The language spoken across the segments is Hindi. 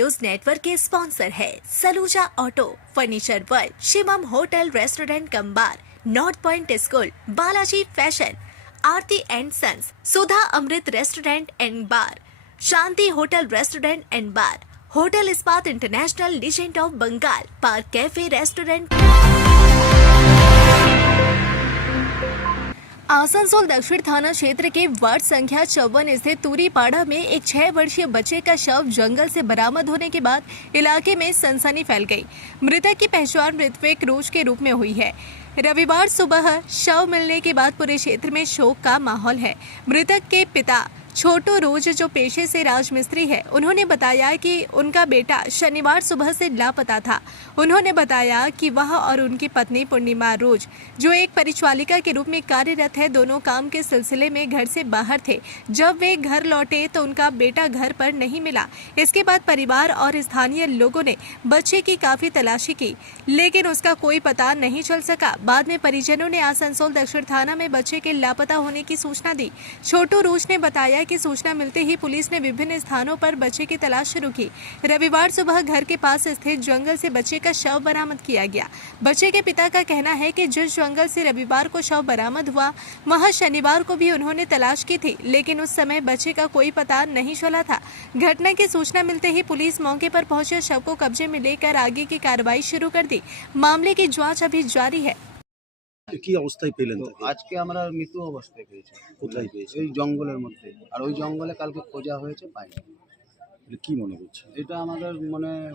न्यूज नेटवर्क के स्पॉन्सर है Saluja auto, furniture world, Shivam hotel restaurant cum bar, north point school, Balaji fashion, Aarti and sons, Sudha Amrit restaurant and bar, Shanti hotel restaurant and bar, hotel Ispat international, legend of Bengal, park cafe restaurant. Asansol दक्षिण थाना क्षेत्र के वार्ड संख्या 54 स्थित तूरीपाड़ा में एक 6 वर्षीय बच्चे का शव जंगल से बरामद होने के बाद इलाके में सनसनी फैल गई। मृतक की पहचान ऋत्विक रोज के रूप में हुई है। रविवार सुबह शव मिलने के बाद पूरे क्षेत्र में शोक का माहौल है। मृतक के पिता छोटू रोज, जो पेशे से राजमिस्त्री है, उन्होंने बताया कि उनका बेटा शनिवार सुबह से लापता था। उन्होंने बताया कि वह और उनकी पत्नी पूर्णिमा रोज, जो एक परिचालिका के रूप में कार्यरत है, दोनों काम के सिलसिले में घर से बाहर थे। जब वे घर लौटे तो उनका बेटा घर पर नहीं मिला। इसके बाद परिवार और स्थानीय लोगों ने बच्चे की काफी तलाशी की, लेकिन उसका कोई पता नहीं चल सका। बाद में परिजनों ने आसनसोल दक्षिण थाना में बच्चे के लापता होने की सूचना दी। छोटू रोज ने बताया की सूचना मिलते ही पुलिस ने विभिन्न स्थानों पर बच्चे की तलाश शुरू की। रविवार सुबह घर के पास स्थित जंगल से बच्चे का शव बरामद किया गया। बच्चे के पिता का कहना है कि जिस जंगल से रविवार को शव बरामद हुआ, वहां शनिवार को भी उन्होंने तलाश की थी, लेकिन उस समय बच्चे का कोई पता नहीं चला था। घटना की सूचना मिलते ही पुलिस मौके पर पहुंचे शव को कब्जे में लेकर आगे की कार्रवाई शुरू कर दी। मामले की जाँच अभी जारी है। কি অবস্থায় পেলেন তাকে? আজকে আমরা মৃত অবস্থায় পেয়েছি। কোথায় পেয়েছেন? এই জঙ্গলের মধ্যে, আর ওই জঙ্গলে কালকে খোঁজা হয়েছে, পাইনি। এটা কি মনে করছে? এটা আমাদের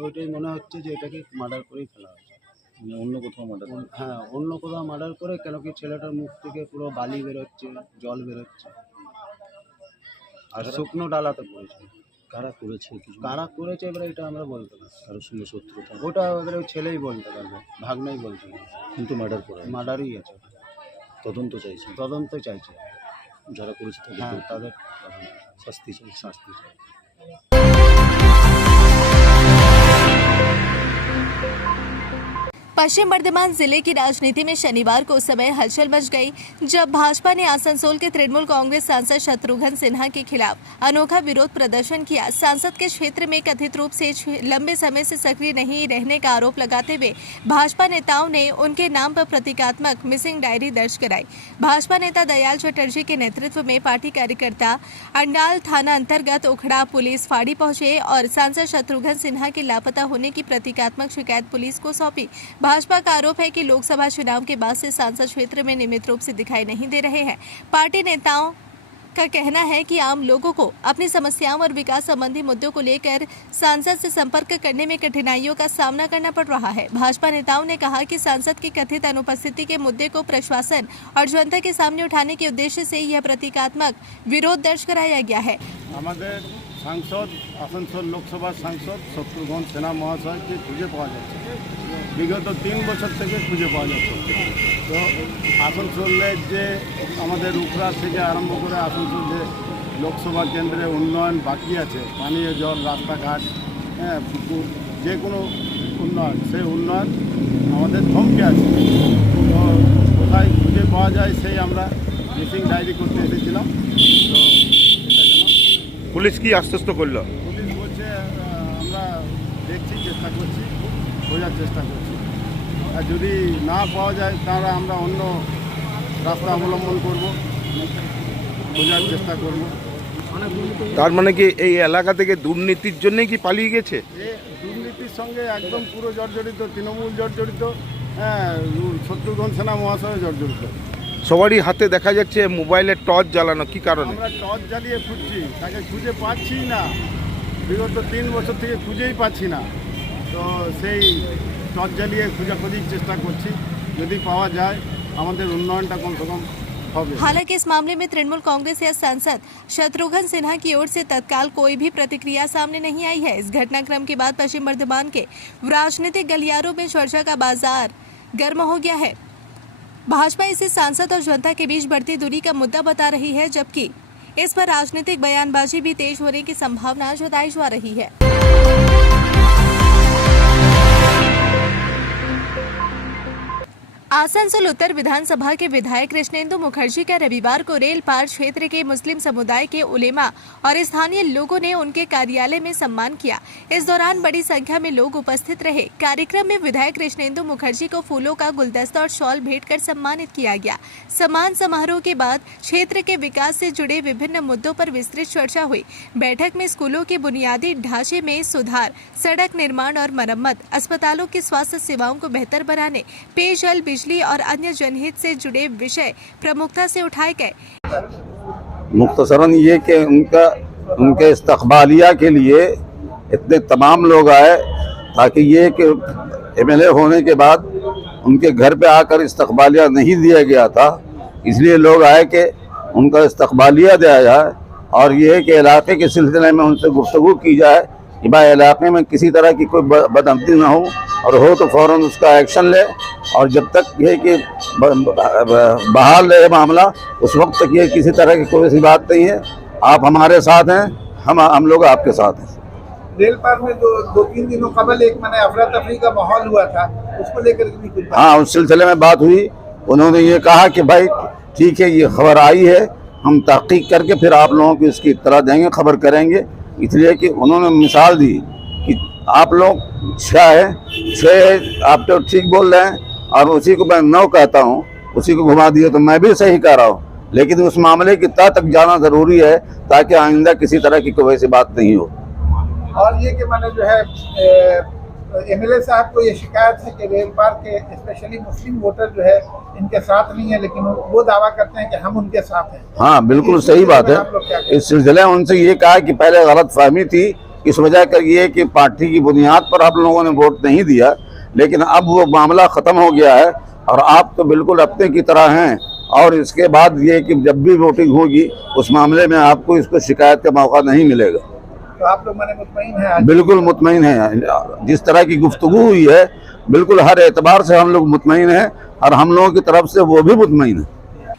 ওইটাই মনে হচ্ছে যে এটাকে মার্ডার করেই ফেলা হয়েছে। মানে অন্য কোথাও মার্ডার? হ্যাঁ, অন্য কোথাও মার্ডার করে, কেন কি ছেলেটার মুখ থেকে পুরো বালি বেরোচ্ছে, জল বেরোচ্ছে, আর শুকনো ডালাতে পড়েছে। কারা করেছে কিছু? কারা করেছে এবারে এটা আমরা বলতে পারছি। কারোর সঙ্গে শত্রুতা? ওটা এবারে ওই ছেলেই বলতে পারবে, ভাগনাই বলতে পারবে। কিন্তু মার্ডার করা? মার্ডারই আছে, তদন্ত চাইছে? তদন্ত চাইছে। যারা করেছে হ্যাঁ, তাদের তাদের শাস্তি চাই? শাস্তি চাই। पश्चिम बर्धमान जिले की राजनीति में शनिवार को उस समय हलचल मच गई जब भाजपा ने आसनसोल के तृणमूल कांग्रेस सांसद शत्रुघ्न सिन्हा के खिलाफ अनोखा विरोध प्रदर्शन किया। सांसद के क्षेत्र में कथित रूप से लंबे समय से सक्रिय नहीं रहने का आरोप लगाते हुए भाजपा नेताओं ने उनके नाम पर प्रतीकात्मक मिसिंग डायरी दर्ज कराई। भाजपा नेता दयाल चटर्जी के नेतृत्व में पार्टी कार्यकर्ता अंडाल थाना अंतर्गत उखड़ा पुलिस फाड़ी पहुंचे और सांसद शत्रुघ्न सिन्हा के लापता होने की प्रतीकात्मक शिकायत पुलिस को सौंपी। भाजपा का आरोप है कि लोकसभा चुनाव के बाद से सांसद क्षेत्र में नियमित रूप से दिखाई नहीं दे रहे हैं। पार्टी नेताओं का कहना है कि आम लोगों को अपनी समस्याओं और विकास संबंधी मुद्दों को लेकर सांसद से संपर्क करने में कठिनाइयों का सामना करना पड़ रहा है। भाजपा नेताओं ने कहा कि सांसद की कथित अनुपस्थिति के मुद्दे को प्रशासन और जनता के सामने उठाने के उद्देश्य से यह प्रतीकात्मक विरोध दर्ज कराया गया है। আমাদের সাংসদ, আসানসোল লোকসভার সাংসদ শত্রুঘ্ন সিনহা মহাশয়কে খুঁজে পাওয়া যাচ্ছে, বিগত 3 বছর থেকে খুঁজে পাওয়া যাচ্ছে। তো আসানসোলের যে আমাদের উখড়া থেকে আরম্ভ করে আসানসোল যে লোকসভা কেন্দ্রে উন্নয়ন বাকি আছে, পানীয় জল, রাস্তাঘাট, হ্যাঁ, পুকুর, যে কোনো উন্নয়ন, সেই উন্নয়ন আমাদের থমকে আছে। তো কোথায় খুঁজে পাওয়া যায় সেই আমরা মিসিং ডায়েরি করতে এসেছিলাম। তো পুলিশ কি আশ্বস্ত করলো? পুলিশ বলছে আমরা দেখছি, চেষ্টা করছি, খোঁজার চেষ্টা করছি, আর যদি না পাওয়া যায় তাহলে আমরা অন্য রাস্তা অবলম্বন করব, খোঁজার চেষ্টা করব। তার মানে কি এই এলাকা থেকে দুর্নীতির জন্যই কি পালিয়ে গেছে? এ দুর্নীতির সঙ্গে একদম পুরো জর্জরিত, তৃণমূল জর্জরিত, হ্যাঁ, শত্রুঘ্ন সিনহা মহাশয় জর্জরিত। সবারই হাতে দেখা যাচ্ছে মোবাইলের টর্চ জ্বালানো, কি কারণে? আমরা টর্চ জ্বালিয়ে খুঁজছি, তাকে খুঁজে পাচ্ছি না, বিগত 3 বছর থেকে খুঁজেই পাচ্ছি না। তো সেই টর্চ জ্বালিয়ে খোঁজাখুঁজির চেষ্টা করছি, যদি पावा जाए আমাদের উন্নয়নটা কম से कम হবে। हालांकि इस मामले में तृणमूल कांग्रेस या सांसद शत्रुघ्न सिन्हा की ओर से तत्काल कोई भी प्रतिक्रिया सामने नहीं आई है। इस घटनाक्रम के बाद पश्चिम बर्धमान के राजनीतिक गलियारों में चर्चा का बाजार गर्म हो गया है। भाजपा इसे सांसद और जनता के बीच बढ़ती दूरी का मुद्दा बता रही है, जबकि इस पर राजनीतिक बयानबाजी भी तेज होने की संभावना जताई जा रही है। आसनसोल उत्तर विधानसभा के विधायक कृष्णेंदु मुखर्जी का रविवार को रेल पार क्षेत्र के मुस्लिम समुदाय के उलेमा और स्थानीय लोगों ने उनके कार्यालय में सम्मान किया। इस दौरान बड़ी संख्या में लोग उपस्थित रहे। कार्यक्रम में विधायक कृष्णेंदु मुखर्जी को फूलों का गुलदस्ता और शॉल भेंट कर सम्मानित किया गया। सम्मान समारोह के बाद क्षेत्र के विकास से जुड़े विभिन्न मुद्दों पर विस्तृत चर्चा हुई। बैठक में स्कूलों के बुनियादी ढांचे में सुधार, सड़क निर्माण और मरम्मत, अस्पतालों की स्वास्थ्य सेवाओं को बेहतर बनाने, पेयजल, बिजली और अन्य जनहित से जुड़े विषय प्रमुखता से उठाए गए। मुख्तसरन ये कि उनके इस्तकबालिया के लिए इतने तमाम लोग आए, ताकि ये कि एमएलए होने के बाद उनके घर पे आकर इस्तकबालिया नहीं दिया गया था, इसलिए लोग आए कि उनका इस्तकबालिया दिया जाए और ये कि इलाके के सिलसिले में उनसे गुफ्तगू की जाए कि भाई इलाके में किसी तरह की कोई बदअमनी ना हो, और हो तो फ़ौरन उसका एक्शन ले, और जब तक ये कि बहाल रहे मामला उस वक्त तक ये किसी तरह की कोई ऐसी बात नहीं है। आप हमारे साथ हैं, हम लोग आपके साथ हैं। रेल पार में दो तीन दिनों कबल एक मैंने अफरा तफरी का माहौल हुआ था, उसको लेकर भी कुछ हाँ, उस सिलसिले में बात हुई। उन्होंने ये कहा कि भाई ठीक है, ये खबर आई है, हम तहकीक करके फिर आप लोगों को इसकी इत्तला देंगे, खबर करेंगे। इसलिए कि उन्होंने मिसाल दी कि आप लोग 6 आप तो ठीक बोल रहे हैं और उसी को मैं 9 कहता हूँ, उसी को घुमा दिए तो मैं भी सही कह रहा हूँ, लेकिन उस मामले की तह तक जाना ज़रूरी है ताकि आइंदा किसी तरह की कोई ऐसी बात नहीं हो। और ये कि मैंने जो है एमएलए साहब को ये शिकायत है कि रेल पार के स्पेशली मुस्लिम वोटर जो है इनके साथ नहीं है, लेकिन वो दावा करते हैं कि हम उनके साथ हैं। हाँ, बिल्कुल सही बात है। इस सिलसिले में उनसे ये कहा कि पहले गलत फहमी थी, इस वजह कर ये कि पार्टी की बुनियाद पर आप लोगों ने वोट नहीं दिया, लेकिन अब वो मामला ख़त्म हो गया है और आप तो बिल्कुल अपने की तरह हैं, और इसके बाद ये कि जब भी वोटिंग होगी उस मामले में आपको इसको शिकायत का मौका नहीं मिलेगा। तो आप लोग मैंने मुतमईन हैं? बिल्कुल मुतमईन है। जिस तरह की गुफ्तगू हुई है, बिल्कुल हर एतबार से हम लोग मुतमईन हैं और हम लोगों की तरफ से वो भी मुतमईन है।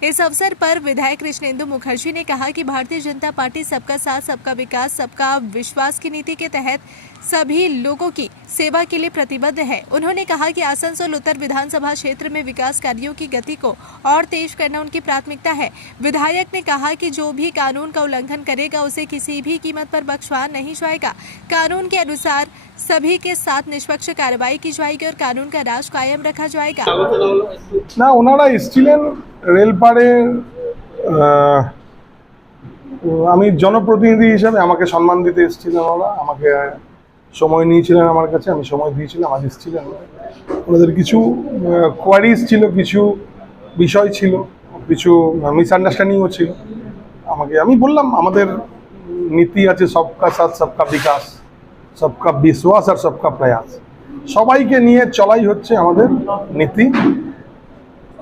इस अवसर पर विधायक कृष्णेंदु मुखर्जी ने कहा कि भारतीय जनता पार्टी सबका साथ, सबका विकास, सबका विश्वास की नीति के तहत सभी लोगों की सेवा के लिए प्रतिबद्ध है। उन्होंने कहा कि आसनसोल उत्तर विधानसभा क्षेत्र में विकास कार्यों की गति को और तेज करना उनकी प्राथमिकता है। विधायक ने कहा कि जो भी कानून का उल्लंघन करेगा उसे किसी भी कीमत पर बख्शा नहीं जाएगा। कानून के अनुसार सभी के साथ निष्पक्ष कार्रवाई की जाएगी और कानून का राज कायम रखा जाएगा। না, ওনারা এসেছিলেন রেলপাড়ে, আমি জনপ্রতিনিধি হিসেবে আমাকে সম্মান দিতে এসেছিলেন। ওরা আমাকে সময় নিয়েছিলেন আমার কাছে, আমি সময় দিয়েছিলাম। আজ এসেছিলেন, ওনাদের কিছু কোয়ারিজ ছিল, কিছু বিষয় ছিল, কিছু মিসআন্ডারস্ট্যান্ডিংও ছিল। আমি বললাম আমাদের নীতি আছে সবকা সাথ সবকা বিকাশ, সবকা বিশ্বাস আর সবকা প্রয়াস। সবাইকে নিয়ে চলাই হচ্ছে আমাদের নীতি।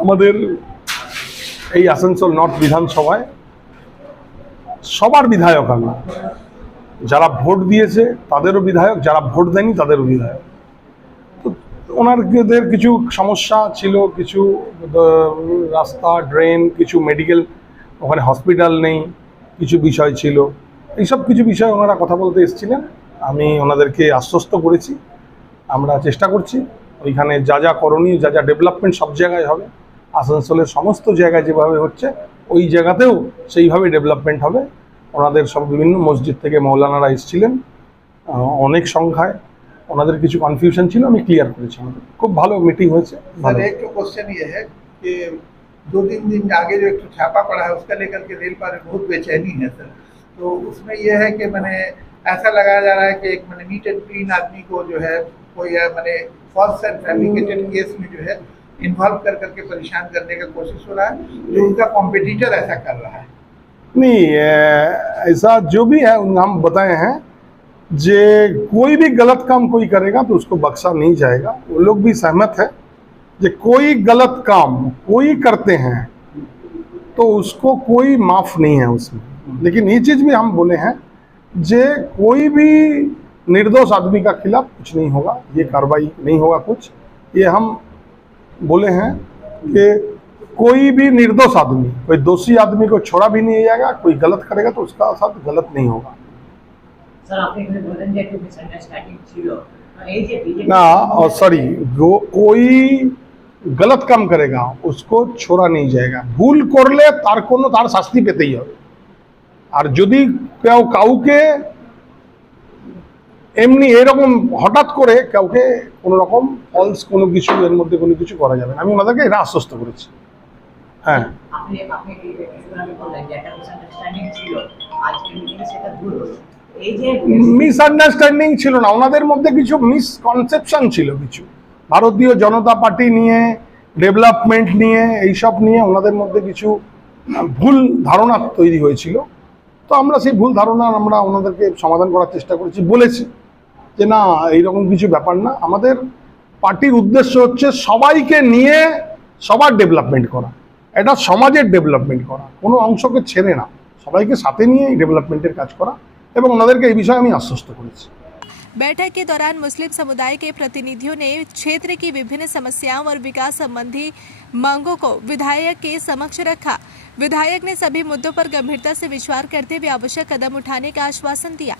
আমাদের এই আসানসোল নর্থ বিধানসভায় সবার বিধায়ক আমি, যারা ভোট দিয়েছে তাদেরও বিধায়ক, যারা ভোট দেয়নি তাদেরও বিধায়ক। তো ওনাদের কিছু সমস্যা ছিল, কিছু রাস্তা, ড্রেন, কিছু মেডিকেল, ওখানে হসপিটাল নেই, কিছু বিষয় ছিল। এইসব কিছু বিষয় ওনারা কথা বলতে এসেছিলেন। আমি ওনাদেরকে আশ্বস্ত করেছি আমরা চেষ্টা করছি ওইখানে যা যা করণীয়, যা যা ডেভেলপমেন্ট সব জায়গায় হবে। আসানসোলের সমস্ত জায়গায় যেভাবে হচ্ছে ওই জায়গাতেও সেইভাবে ডেভেলপমেন্ট হবে। ওনাদের সব বিভিন্ন মসজিদ থেকে মৌলানারা এসেছিলেন অনেক সংখ্যায়। ওনাদের কিছু কনফিউশন ছিল, আমি ক্লিয়ার করেছি। আমাদের খুব ভালো মিটিং হয়েছে। सर, एक तो क्वेश्चन ये है कि 2-3 दिन आगे जो एक छापा पड़ा है उसका लेकर के रेल पार बहुत बेचैनी है सर। तो उसमें यह है कि मैंने ऐसा लगाया जा रहा है कि एक मैंने नीट एंड क्लीन आदमी को जो है कोई मैंने फॉल्स एंड फैब्रिकेटेड केस में जो है इन्वॉल्व कर करके परेशान करने का कोशिश हो रहा है, जो उनका कॉम्पिटिटर ऐसा कर रहा है। नहीं, ऐसा जो भी है हम बताए हैं जे कोई भी गलत काम कोई करेगा तो उसको बख्शा नहीं जाएगा। वो लोग भी सहमत है जे कोई गलत काम कोई करते हैं तो उसको कोई माफ़ नहीं है उसमें। लेकिन ये चीज़ भी हम बोले हैं जे कोई भी निर्दोष आदमी का खिलाफ कुछ नहीं होगा, ये कार्रवाई नहीं होगा कुछ। ये हम बोले हैं कि कोई भी निर्दोष आदमी, कोई दोषी आदमी को छोड़ा भी नहीं जाएगा। कोई गलत करेगा तो उसका साथ गलत नहीं होगा। স্যার, আপনি এখানে বলেন যে একটু মিসআন্ডারস্ট্যান্ডিং ছিল, এই যে না, সরি, कोई गलत काम करेगा उसको छोड़ा नहीं जाएगा। भूल করলে তার শাস্তি পেতেই হবে। আর যদি কেউ কাউকে এমনি এরকম হঠাৎ করে কাউকে কোনো রকম ফলস কোনো কিছু এর মধ্যে কোনো কিছু করা যাবে না, আমি ওনাদেরকে এটা আশ্বস্ত করেছি। হ্যাঁ, আপনি কিছুক্ষণ আগে বললেন যে একটা মিসআন্ডারস্ট্যান্ডিং ছিল, আজকে মিটিংয়ে সেটা দূর হলো। এই যে মিসআন্ডারস্ট্যান্ডিং ছিল না, ওনাদের মধ্যে কিছু মিসকনসেপশন ছিল, কিছু ভারতীয় জনতা পার্টি নিয়ে, ডেভেলপমেন্ট নিয়ে, এইসব নিয়ে ওনাদের মধ্যে কিছু ভুল ধারণা তৈরি হয়েছিল। তো আমরা সেই ভুল ধারণা আমরা ওনাদেরকে সমাধান করার চেষ্টা করেছি, বলেছি যে না এইরকম কিছু ব্যাপার না, আমাদের পার্টির উদ্দেশ্য হচ্ছে সবাইকে নিয়ে সবার ডেভেলপমেন্ট করা, এটা সমাজের ডেভেলপমেন্ট করা, কোনো অংশকে ছেড়ে না, সবাইকে সাথে নিয়ে এই ডেভেলপমেন্টের কাজ করা, এবং ওনাদেরকে এই বিষয়ে আমি আশ্বস্ত করেছি। बैठक के दौरान मुस्लिम समुदाय के प्रतिनिधियों ने क्षेत्र की विभिन्न समस्याओं और विकास संबंधी मांगों को विधायक के समक्ष रखा। विधायक ने सभी मुद्दों पर गंभीरता से विचार करते हुए आवश्यक कदम उठाने का आश्वासन दिया।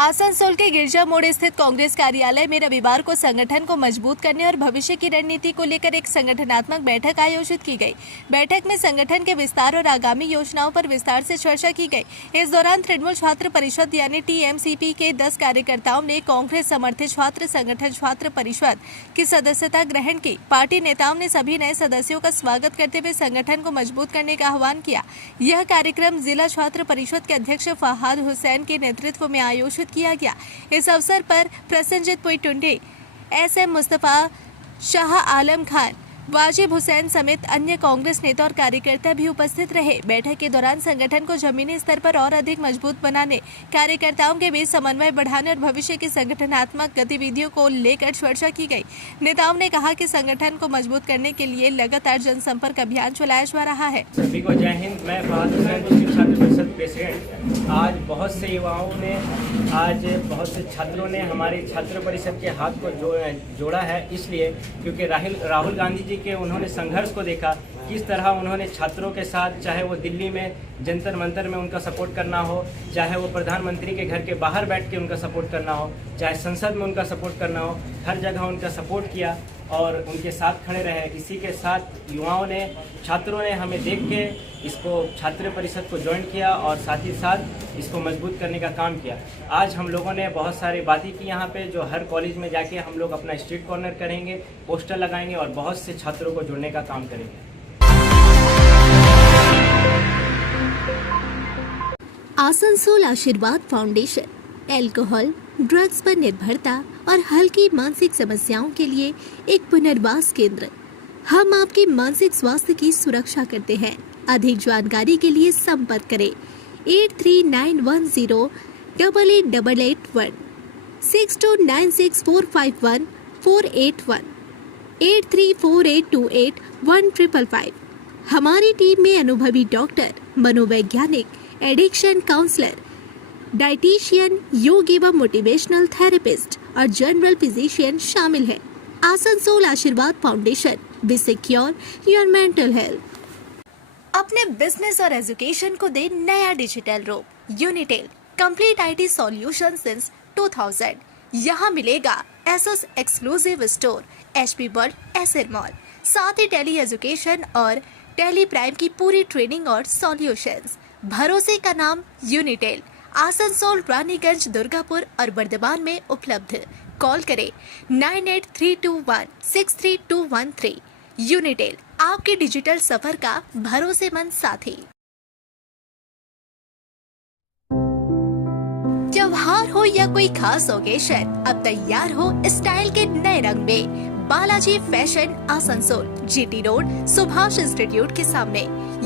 आसनसोल के गिरजा मोड़ स्थित कांग्रेस कार्यालय में रविवार को संगठन को मजबूत करने और भविष्य की रणनीति को लेकर एक संगठनात्मक बैठक आयोजित की गई। बैठक में संगठन के विस्तार और आगामी योजनाओं पर विस्तार से चर्चा की गई। इस दौरान तृणमूल छात्र परिषद यानी TMCP के 10 कार्यकर्ताओं ने कांग्रेस समर्थित छात्र संगठन छात्र परिषद की सदस्यता ग्रहण की। पार्टी नेताओं ने सभी नए सदस्यों का स्वागत करते हुए संगठन को मजबूत करने का आह्वान किया। यह कार्यक्रम जिला छात्र परिषद के अध्यक्ष फहाद हुसैन के नेतृत्व में आयोजित किया गया। इस अवसर पर प्रसन्नजीत पुईटुंडे, SM मुस्तफा, शाह आलम खान, वाजिब हुसैन समेत अन्य कांग्रेस नेता और कार्यकर्ता भी उपस्थित रहे। बैठक के दौरान संगठन को जमीनी स्तर पर और अधिक मजबूत बनाने, कार्यकर्ताओं के बीच समन्वय बढ़ाने और भविष्य की संगठनात्मक गतिविधियों को लेकर चर्चा की गई। नेताओं ने कहा कि संगठन को मजबूत करने के लिए लगातार जनसंपर्क अभियान चलाया जा रहा है। सभी को जय हिंद। मैं फहाद हुसैन, मुस्लिम छात्र परिषद प्रेसिडेंट। आज बहुत से युवाओं ने, आज बहुत से छात्रों ने हमारी छात्र परिषद के हाथ को जोड़ा है, इसलिए क्योंकि राहुल गांधी जी के उन्होंने संघर्ष को देखा, किस तरह उन्होंने छात्रों के साथ, चाहे वो दिल्ली में जंतर मंतर में उनका सपोर्ट करना हो, चाहे वो प्रधानमंत्री के घर के बाहर बैठ के उनका सपोर्ट करना हो, चाहे संसद में उनका सपोर्ट करना हो, हर जगह उनका सपोर्ट किया और उनके साथ खड़े रहे। इसी के साथ युवाओं ने, छात्रों ने हमें देख के इसको छात्र परिषद को ज्वाइन किया और साथ ही साथ इसको मजबूत करने का काम किया। आज हम लोगों ने बहुत सारी बातें की यहाँ पे, जो हर कॉलेज में जाके हम लोग अपना स्ट्रीट कॉर्नर करेंगे, पोस्टर लगाएंगे और बहुत से छात्रों को जोड़ने का काम करेंगे। आसनसोल आशीर्वाद फाउंडेशन अल्कोहल, ड्रग्स पर निर्भरता और हल्की मानसिक समस्याओं के लिए एक पुनर्वास केंद्र। हम आपके मानसिक स्वास्थ्य की सुरक्षा करते हैं। अधिक जानकारी के लिए संपर्क करें 8391088881 6296451481 8348281555। हमारी टीम में अनुभवी डॉक्टर, मनोवैज्ञानिक, एडिक्शन काउंसलर, डाइटिशियन, योग एवं मोटिवेशनल थेरेपिस्ट और जनरल फिजिशियन शामिल है। आसनसोल आशीर्वाद foundation, be secure your mental health. अपने बिजनेस और एजुकेशन को दे नया डिजिटल रूप। यूनिटेल कंप्लीट IT सॉल्यूशन सिंस 2000। यहाँ मिलेगा Asus exclusive store, HP world, Acer mall, साथ ही टेली एजुकेशन और टेली प्राइम की पूरी ट्रेनिंग और सॉल्यूशंस। भरोसे का नाम यूनिटेल। आसनसोल, रानीगंज, दुर्गापुर और बर्दवान में उपलब्ध। कॉल करें 9832163213। यूनिटेल, आपके डिजिटल सफर का भरोसेमंद साथी। त्योहार हो या कोई खास ओकेशन, अब तैयार हो स्टाइल के नए रंग में। Balaji fashion Asansol, GT road, Subhash institute के सामने।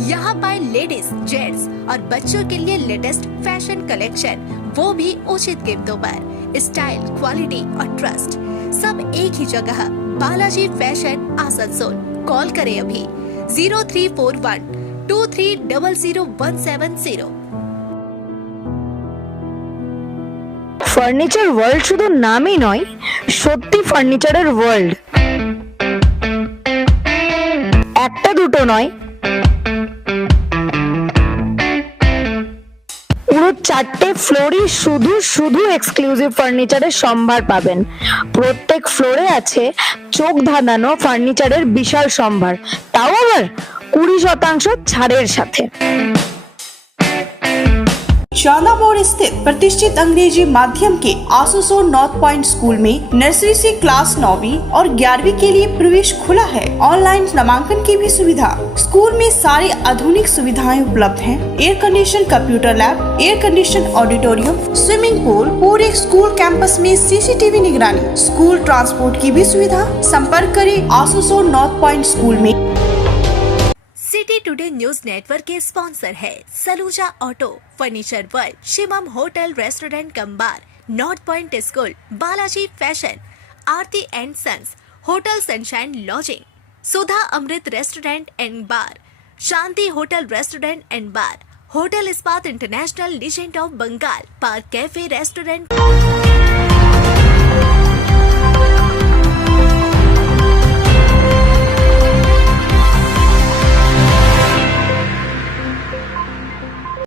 यहाँ पाए लेडीज, जेंट्स और बच्चों के लिए लेटेस्ट फैशन कलेक्शन, वो भी उचित कीमतों पर। स्टाइल, क्वालिटी और ट्रस्ट सब एक ही जगह। बालाजी फैशन आसनसोल। कॉल करें अभी 034123000170। ফার্নিচার ওয়ার্ল্ড শুধু নামই নয়, সত্যি ফার্নিচারের ওয়ার্ল্ড। একটা দুটো নয়, পুরো 4টে ফ্লোরই শুধু শুধু এক্সক্লুসিভ ফার্নিচারের সম্ভার পাবেন। প্রত্যেক ফ্লোরে আছে চোখ ধাঁধানো ফার্নিচারের বিশাল সম্ভার, তাও আবার 20% ছাড়ের সাথে। शाला मोड़ स्थित प्रतिष्ठित अंग्रेजी माध्यम के आसुसोर नॉर्थ पॉइंट स्कूल में नर्सरी से क्लास 9वीं और 11वीं के लिए प्रवेश खुला है। ऑनलाइन नामांकन की भी सुविधा। स्कूल में सारी आधुनिक सुविधाएं उपलब्ध हैं। Air condition computer lab, air condition auditorium, swimming pool, पूरे स्कूल कैंपस में सीसीटीवी निगरानी, स्कूल ट्रांसपोर्ट की भी सुविधा। संपर्क करें आसुसोर नॉर्थ पॉइंट स्कूल में। सिटी टुडे न्यूज नेटवर्क के स्पॉन्सर है Saluja auto, furniture world, Shivam hotel restaurant cum bar, north point school, Balaji fashion, Aarti and sons, hotel sunshine lodging, Sudha Amrit restaurant and bar, Shanti hotel restaurant and bar, hotel Ispat international legend of Bengal, park cafe restaurant.